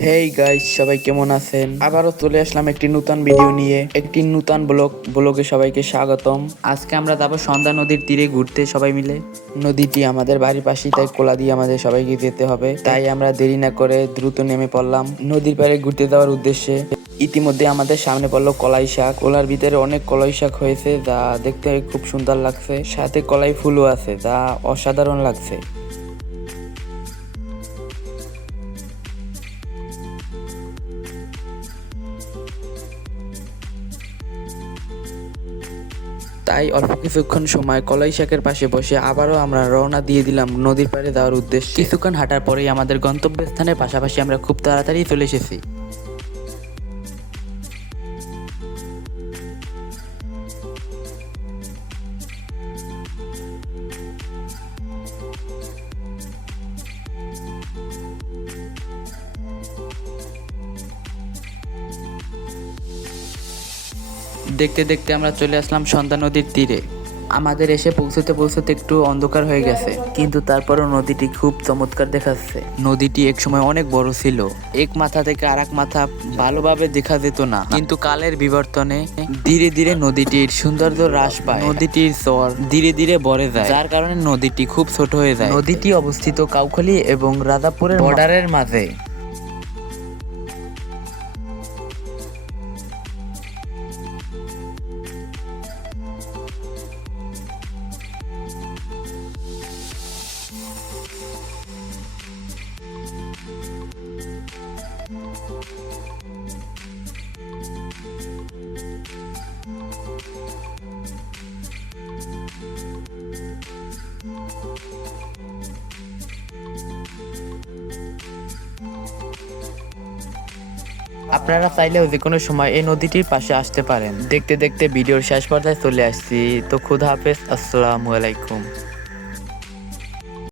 Hey guys, সবাই কেমন আছেন? আবারও চলে আসলাম একটি নতুন ভিডিও নিয়ে, একটি নতুন ব্লগে সবাইকে স্বাগতম। আজকে আমরা যাবো সন্ধ্যা নদীর তীরে ঘুরতে সবাই মিলে। নদীটি আমাদের বাড়ির পাশেই, তাই কোলা দিয়ে আমাদের সবাইকে যেতে হবে। তাই আমরা দেরি না করে দ্রুত নেমে পড়লাম নদীর পাড়ে ঘুরতে যাওয়ার উদ্দেশ্যে। ইতিমধ্যে আমাদের সামনে পড়লো কলাই শাক। কোলার ভিতরে অনেক কলাই শাক হয়েছে, যা দেখতে খুব সুন্দর লাগছে। সাথে কলাই ফুলও আছে, যা অসাধারণ লাগছে। তাই অল্প কিছুক্ষণ সময় কলাই শাকের পাশে বসে আবারও আমরা রওনা দিয়ে দিলাম নদীর পাড়ে যাওয়ার উদ্দেশ্যে। কিছুক্ষণ হাঁটার পরেই আমাদের গন্তব্যস্থানের পাশাপাশি আমরা খুব তাড়াতাড়ি চলে এসেছি। দেখতে দেখতে আমরা চলে আসলাম সন্ধ্যা নদীর তীরে। আমাদের এসে পৌঁছতে পৌঁছতে একটু অন্ধকার হয়ে গেছে, কিন্তু তারপরও নদীটি খুব চমৎকার দেখাচ্ছে। নদীটি একসময় অনেক বড় ছিল, এক মাথা থেকে আরেক মাথা ভালোভাবে দেখা যেত না, কিন্তু কালের বিবর্তনে ধীরে ধীরে নদীটির সৌন্দর্য হ্রাস পায়। নদীটির চর ধীরে ধীরে বড়ে যায়, যার কারণে নদীটি খুব ছোট হয়ে যায়। নদীটি অবস্থিত কাউখালী এবং রাজাপুরের বর্ডারের মাঝে। আপনারা চাইলেও যে কোনো সময় এই নদীটির পাশে আসতে পারেন। দেখতে দেখতে ভিডিওর শেষ পর্যায়ে চলে আসছি। তো খুদা হাফেজ, আসসালামু আলাইকুম।